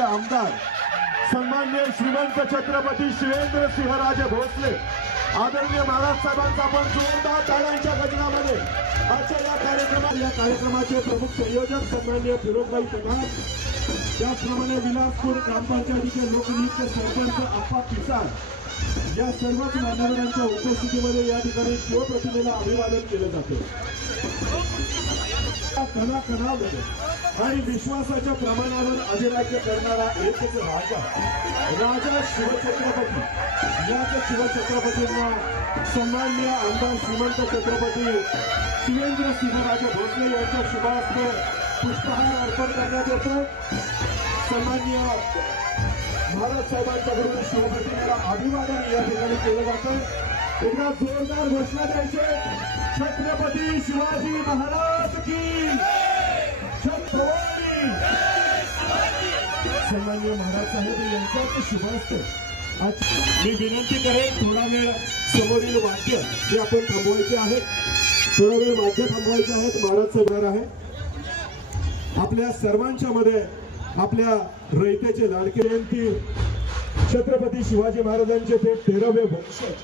आमदार सन्मान्य श्रीमंत छत्रपती शिवेंद्र सिंहराजे भोसले आदरणीय महाराज साहेबांचा आपण जोरदार टाळ्यांच्या गजनामध्ये आजच्या या कार्यक्रमात या कार्यक्रमाचे प्रमुख संयोजक सन्मान्य फिरोजभाई पठाण त्याचप्रमाणे विलासपूर ग्रामपंचायतीचे लोकनियुक्त सरपंच अप्पा पिसाळ या सर्वच मान्यवरांच्या उपस्थितीमध्ये या ठिकाणी शिवप्रतिमेला अभिवादन केलं जातं. कणाकणामध्ये आणि विश्वासाच्या प्रमाणावर अधिराज्य करणारा एकच राजा राजा शिवछत्रपती. याच शिवछत्रपतींना सन्मान्य आमदार श्रीमंत छत्रपती शिवेंद्र सिंहराजे भोसले यांच्या शुभास्ते पुष्पहार अर्पण करण्यात येतो सन्मान्य महाराज साहेबांच्याकडून शिवप्रतिमेला अभिवादन या ठिकाणी केलं जातं एकदा जोरदार घोषणा द्यायचे. छत्रपती शिवाजी महाराज की सन्मान्य महाराज साहेब यांच्या शुभ असते. आज मी विनंती करेन थोडा वेळ समोरील वाक्य हे आपण थांबवायचे आहेत थोडा वेळ वाक्य थांबवायचे आहेत महाराज साहेब आहे. आपल्या सर्वांच्या मध्ये आपल्या रयतेचे लाडके जयंती छत्रपती शिवाजी महाराजांचे ते तेरावे वंशज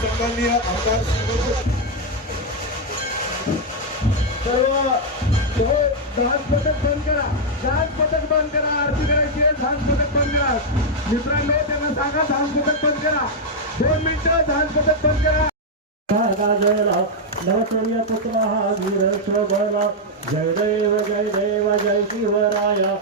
सन्माननीय आमदार सर्व हो, डान्स पथक बंद करा. डान्स पथक बंद करा. आरती करायची आहे डान्स पथक बंद करा. मित्रांनो त्यांना सांगा डान्स पथक बंद करा. दोन मिनिटं डान्स पथक बंद करा. राजाला नवसूर्य पुत्र हा वीर शोभला. जय देव जय देव जय शिवराया.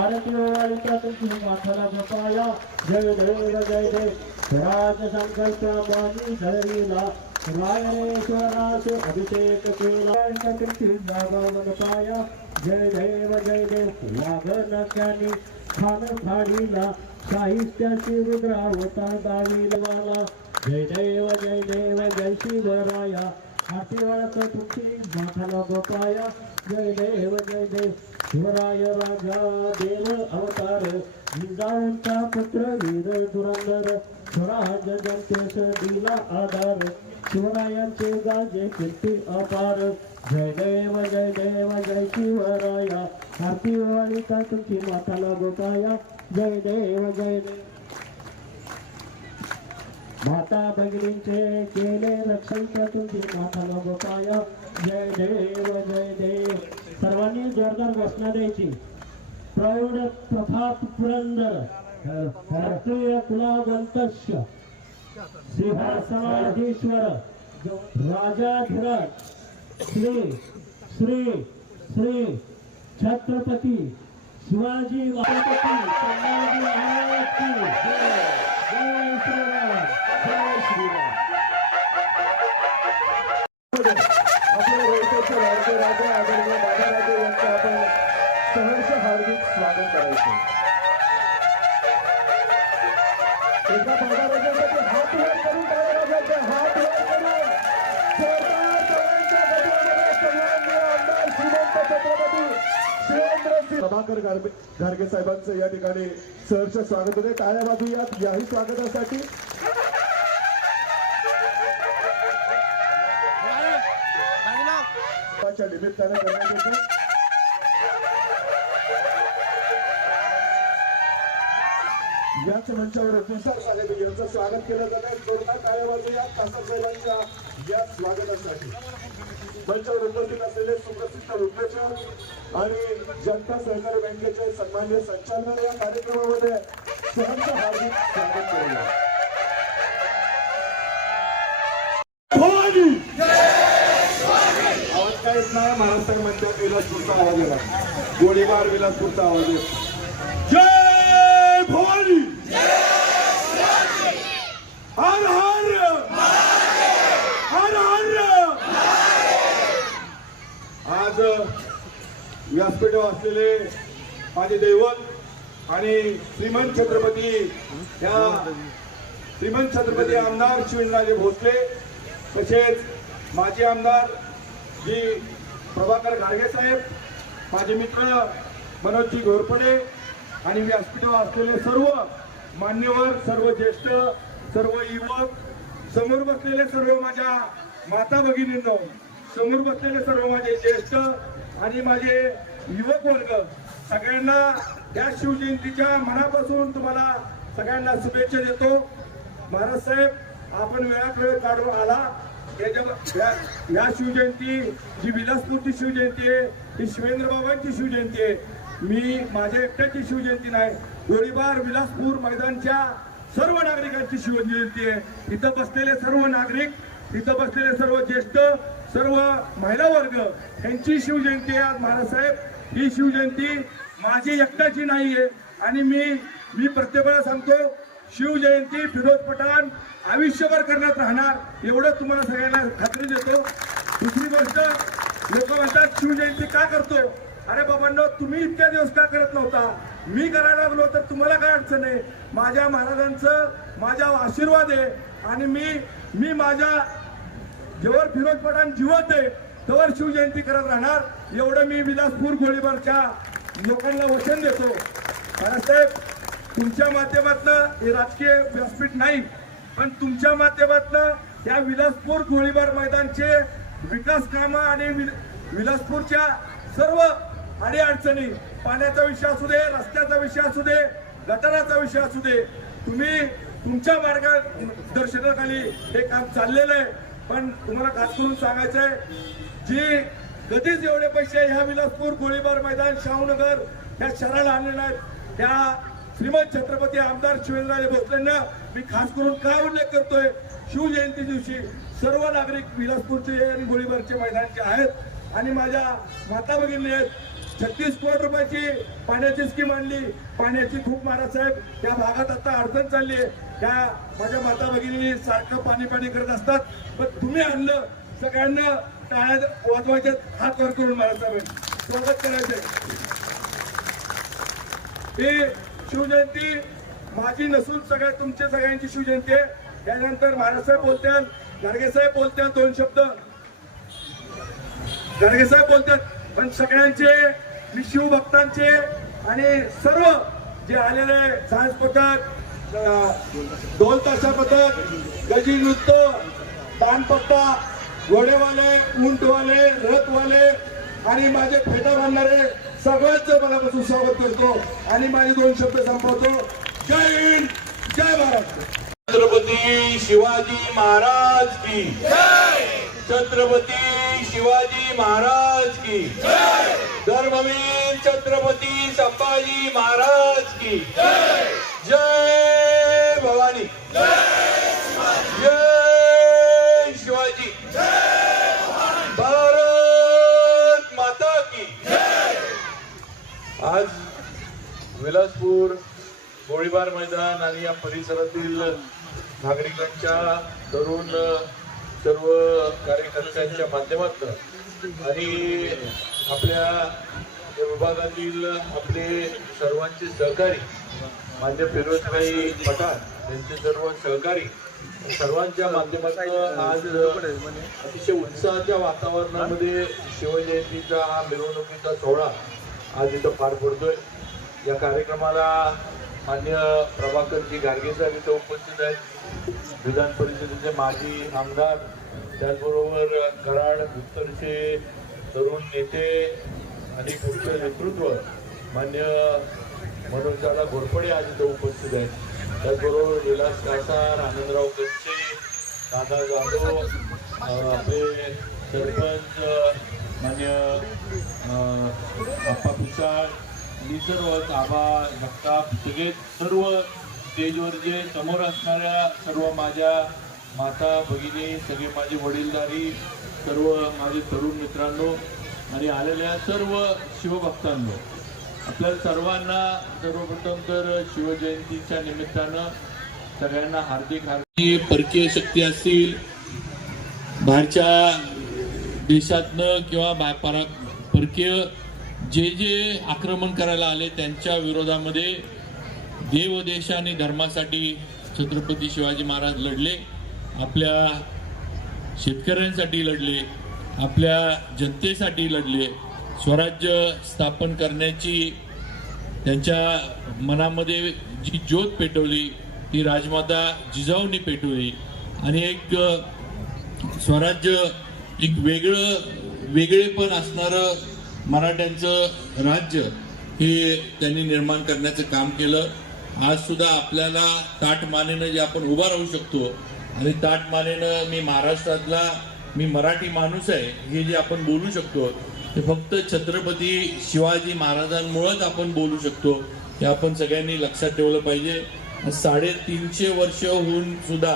आरती वाळीचा तुझी माथाला जपाया. जय देव जय देव. राज संकल्प बाजी धरीला. रायरेश्वराचे अभिषेक केला. जय देव जय देव. लागनक्याने खान फाडीला साहित्याची रुद्रावता दाविलवाला जय देव जय देव जय शिवराया. आरती वाळत तुमची माथाला गोपाया जय देव जय देव. शिवराय राजा देव अवतार. जिजाऊंचा पुत्र वीर धुरंधर. स्वराज जनतेस दिला आधार. शिवरायांचे गाजे कीर्ती अपार. जय देव जय देव जय शिवराया. आरती वाळीचा तुमची माथाला गोपाया जय देव जय देव. माता भगिनींचे केले रक्षण तुमची माता गोपाया जय देव जय देव. सर्वांनी जोरदार घोषणा द्यायची. प्रौढ प्रभात पुरंदर. राष्ट्रीय कुलावंतस्य सिंहासनाधीश्वर राजाधिराज श्री श्री श्री छत्रपती शिवाजी महाराज संभाजी महाराज की जय. जय श्रीराम प्रभाकर गारगे गारगे साहेबांचं या ठिकाणी सहर्ष स्वागत होते टाळ्या वाजूयात याही स्वागतासाठी. च्या करण्यात याच मंचावर तुषार साहेब यांचं स्वागत केलं जात आहे. जोरदार टाळ्या वाजूया तासा साहेबांच्या या स्वागतासाठी. मंचावर उपस्थित असलेले सुप्रसिद्ध विद्याचर आणि जनता सहकारी बँकेचे सन्मान्य संचालक या कार्यक्रमामध्ये सहज हार्दिक स्वागत करूया. महाराष्ट्रामध्ये आवाज काय येत विलासपूरचा आवाज येणार गोळीबार विलासपूरचा आवाज येत जय भवानी हर हर हर हर आज व्यासपीठावर असलेले माझे दैवत आणि श्रीमंत छत्रपती या श्रीमंत छत्रपती आमदार शिवराजे भोसले तसेच माजी आमदार जी प्रभाकर गाडगे साहेब माझे मित्र मनोजजी घोरपडे आणि व्यासपीठावर असलेले सर्व मान्यवर सर्व ज्येष्ठ सर्व युवक समोर बसलेले सर्व माझ्या माता भगिनींनो समोर बसलेले सर्व माझे ज्येष्ठ आणि माझे युवक वर्ग सगळ्यांना या शिवजयंतीच्या मनापासून तुम्हाला सगळ्यांना शुभेच्छा देतो. महाराज साहेब आपण वेळात वेळ काढून आला. या शिवजयंती जी विलासपूरची शिवजयंती आहे ही शिवेंद्र बाबांची शिवजयंती आहे. मी माझ्या एकट्याची शिवजयंती नाही गोळीबार विलासपूर मैदानच्या सर्व नागरिकांची शिवजयंती आहे. इथं बसलेले सर्व नागरिक इथं बसलेले सर्व ज्येष्ठ सर्व महिला वर्ग यांची शिवजयंती आहे आज. महाराजसाहेब ही शिवजयंती माझी एकट्याची नाहीये. आणि मी मी प्रत्येकाला सांगतो शिवजयंती फिरोज पठाण आयुष्यभर करण्यात राहणार एवढं तुम्हाला सगळ्यांना खात्री देतो. दुसरी गोष्ट लोक म्हणतात शिवजयंती का करतो? अरे बाबांनो तुम्ही इतक्या दिवस का करत नव्हता? मी करायला लागलो तर तुम्हाला काय अडचण आहे? माझ्या महाराजांचं माझा आशीर्वाद आहे. आणि मी मी माझ्या जेव्हा फिरोज पठाण जिवंत आहे तेव्हा शिवजयंती करत राहणार. एवढं मी विलासपूर गोळीबारच्या लोकांना वचन देतो. बाळासाहेब तुमच्या माध्यमातनं हे राजकीय व्यासपीठ नाही पण तुमच्या माध्यमातनं या विलासपूर गोळीबार मैदानचे विकास कामं आणि विल- विलासपूरच्या सर्व अडीअडचणी पाण्याचा विषय असू दे रस्त्याचा विषय असू दे गटाराचा विषय असू दे तुम्ही तुमच्या मार्गदर्शनाखाली हे काम चाललेलं आहे. पण तुम्हाला खास करून सांगायचं आहे जी कधीच एवढे पैसे ह्या विलासपूर गोळीबार मैदान शाहूनगर या शहराला आणले नाहीत. त्या श्रीमंत छत्रपती आमदार शिवेंद्रराजे भोसलेंना मी खास करून काय उल्लेख करतोय शिवजयंती दिवशी सर्व नागरिक विलासपूरचे आणि गोळीबारचे मैदानचे आहेत आणि माझ्या माता भगिनी आहेत. छत्तीस कोटी रुपयाची पाण्याची स्कीम आणली. पाण्याची खूप महाराज साहेब या भागात आता अडचण चालली आहे. त्या माझ्या माता भगिनी सारखं पाणी पाणी करत असतात. पण तुम्ही आणलं सगळ्यांना टाळ्या वाजवायच्या हात वर करून मला साहेब स्वागत करायचंय. ही शिवजयंती माझी नसून सगळ्या तुमच्या सगळ्यांची शिवजयंती आहे. त्यानंतर महाराजसाहेब बोलतात गाडगेसाहेब बोलतात दोन शब्द. गाडगेसाहेब बोलतात पण सगळ्यांचे मी शिवभक्तांचे आणि सर्व जे आलेले सायन्स पथक ढोल ताशा पथक गजी नृत्य दानपट्टा घोडेवाले उंटवाले रथवाले आणि माझे फेटा बांधणारे सगळ्यांचं मनापासून स्वागत करतो आणि माझे दोन शब्द संपवतो. जय हिंद जय महाराष्ट्र छत्रपती शिवाजी महाराज की छत्रपती शिवाजी महाराज की धर्मवीर छत्रपती संभाजी महाराज की जय! भवानी. विलासपूर गोळीबार मैदान आणि या परिसरातील नागरिकांच्या तरुण सर्व कार्यकर्त्यांच्या माध्यमातून आणि आपल्या विभागातील आपले सर्वांचे सहकारी माझे फिरोजभाई पठाण यांचे सर्व सहकारी सर्वांच्या माध्यमातून आज अतिशय उत्साहाच्या वातावरणामध्ये शिवजयंतीचा हा मिरवणुकीचा सोहळा आज इथं पार पडतोय. या कार्यक्रमाला मान्य प्रभाकरजी गाडगे साहेब इथं उपस्थित आहेत. विधान परिषदेचे माजी आमदार त्याचबरोबर कराड उत्तरचे तरुण नेते आणि पुढचे नेतृत्व मान्य मनोजदादा घोरपडे आज इथं उपस्थित आहेत. त्याचबरोबर विलास कासार आनंदराव कच्छे दादा जाधव आपले सरपंच मान्य अं, आप्पा पुसाळ मी आबा जगताप सगळे सर्व स्टेजवर जे समोर असणाऱ्या सर्व माझ्या माता भगिनी सगळे माझे वडीलधारी सर्व माझे तरुण मित्रांनो आणि आलेल्या सर्व शिवभक्तांनो आपल्या सर्वांना सर्वप्रथम तर शिवजयंतीच्या निमित्तानं सगळ्यांना हार्दिक हार्दिक परकीय शक्ती असतील बाहेरच्या देशातनं किंवा परकीय जे जे आक्रमण करायला आले त्यांच्या विरोधामध्ये देवदेश आणि धर्मासाठी छत्रपती शिवाजी महाराज लढले आपल्या शेतकऱ्यांसाठी लढले आपल्या जनतेसाठी लढले स्वराज्य स्थापन करण्याची त्यांच्या मनामध्ये जी ज्योत पेटवली ती राजमाता जिजाऊंनी पेटवली. आणि एक स्वराज्य एक वेगळं वेगळेपण असणारं मराठ्यांचं राज्य हे त्यांनी निर्माण करण्याचं काम केलं. आज सुद्धा आपल्याला ताटमानेनं जे आपण उभा राहू शकतो आणि ताटमानेनं मी महाराष्ट्रातला मी मराठी माणूस आहे हे जे आपण बोलू शकतो ते फक्त छत्रपती शिवाजी महाराजांमुळेच आपण बोलू शकतो हे आपण सगळ्यांनी लक्षात ठेवलं पाहिजे. साडेतीनशे वर्ष होऊन सुद्धा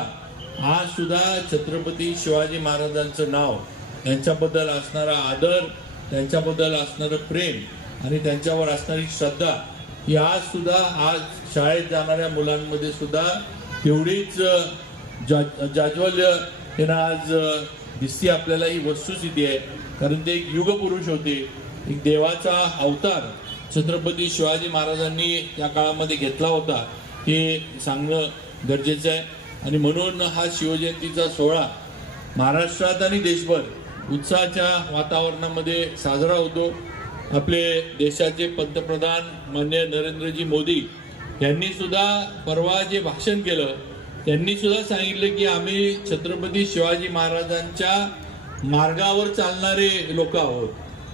आज सुद्धा छत्रपती शिवाजी महाराजांचं नाव यांच्याबद्दल असणारा आदर त्यांच्याबद्दल असणारं प्रेम आणि त्यांच्यावर असणारी श्रद्धा ही आज सुद्धा आज शाळेत जाणाऱ्या मुलांमध्ये सुद्धा तेवढीच जा- जाज्वल्य त्यांना आज दिसते आपल्याला ही वस्तुस्थिती आहे. कारण ते एक युगपुरुष होते. एक देवाचा अवतार छत्रपती शिवाजी महाराजांनी त्या काळामध्ये घेतला होता. हे सांगणं गरजेचं आहे. आणि म्हणून हा शिवजयंतीचा सोहळा महाराष्ट्रात आणि देशभर उत्साहाच्या वातावरणामध्ये साजरा होतो. आपले देशाचे पंतप्रधान मान्य नरेंद्रजी मोदी यांनी सुद्धा परवा जे भाषण केलं त्यांनी सुद्धा सांगितलं की आम्ही छत्रपती शिवाजी महाराजांच्या मार्गावर चालणारे लोक आहोत.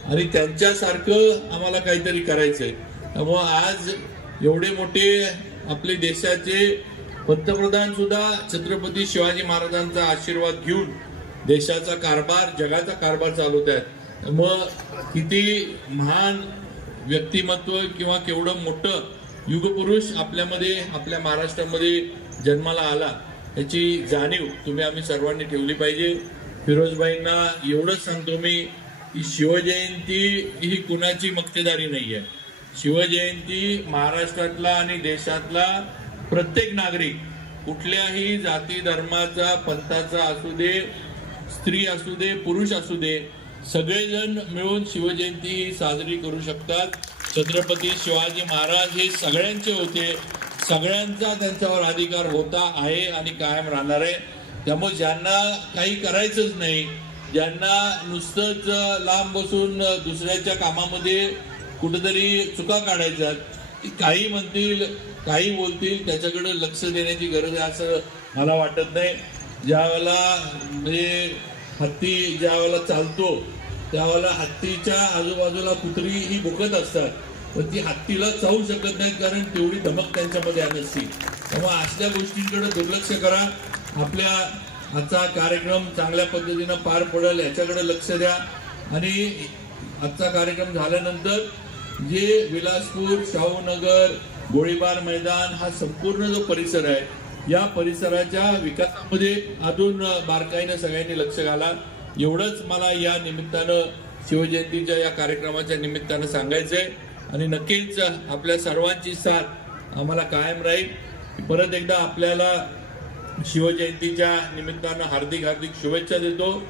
आणि त्यांच्यासारखं आम्हाला काहीतरी करायचं आहे त्यामुळं आज एवढे मोठे आपले देशाचे पंतप्रधान सुद्धा छत्रपती शिवाजी महाराजांचा आशीर्वाद घेऊन देशाचा कारभार जगाचा कारभार चालवत आहेत मग किती महान व्यक्तिमत्व किंवा केवढं मोठं युगपुरुष आपल्यामध्ये आपल्या महाराष्ट्रामध्ये जन्माला आला याची जाणीव तुम्ही आम्ही सर्वांनी ठेवली पाहिजे. फिरोजबाईंना एवढंच सांगतो मी की शिवजयंती ही कुणाची मक्तेदारी नाही आहे शिवजयंती महाराष्ट्रातला आणि देशातला प्रत्येक नागरिक कुठल्याही जाती धर्माचा पंथाचा असू दे स्त्री असू दे पुरुष असू दे सगळेजण मिळून शिवजयंती ही साजरी करू शकतात. छत्रपती शिवाजी महाराज हे सगळ्यांचे होते. सगळ्यांचा त्यांच्यावर अधिकार होता आहे आणि कायम राहणार आहे. त्यामुळे ज्यांना काही करायचंच नाही ज्यांना नुसतंच लांब बसून दुसऱ्याच्या कामामध्ये कुठेतरी चुका काढायच्यात काही म्हणतील काही बोलतील त्याच्याकडे लक्ष देण्याची गरज आहे असं मला वाटत नाही. ज्यावेळेला म्हणजे हत्ती ज्या वेळेला चालतो त्यावेळेला हत्तीच्या आजूबाजूला कुत्री ही भुकत असतात. पण ती हत्तीला चावू शकत नाहीत कारण तेवढी धमक त्यांच्यामध्ये नसती त्यामुळे असल्या गोष्टींकडे दुर्लक्ष करा. आपल्या आजचा कार्यक्रम चांगल्या पद्धतीनं पार पडेल याच्याकडे लक्ष द्या. आणि आजचा कार्यक्रम झाल्यानंतर जे विलासपूर शाहूनगर गोळीबार मैदान हा संपूर्ण जो परिसर आहे या परिसराच्या विकासामध्ये अजून बारकाईनं सगळ्यांनी लक्ष घाला. एवढंच मला या निमित्तानं शिवजयंतीच्या या कार्यक्रमाच्या निमित्तानं सांगायचंय. आणि नक्कीच आपल्या सर्वांची साथ आम्हाला कायम राहील. परत एकदा आपल्याला शिवजयंतीच्या निमित्तानं हार्दिक हार्दिक शुभेच्छा देतो.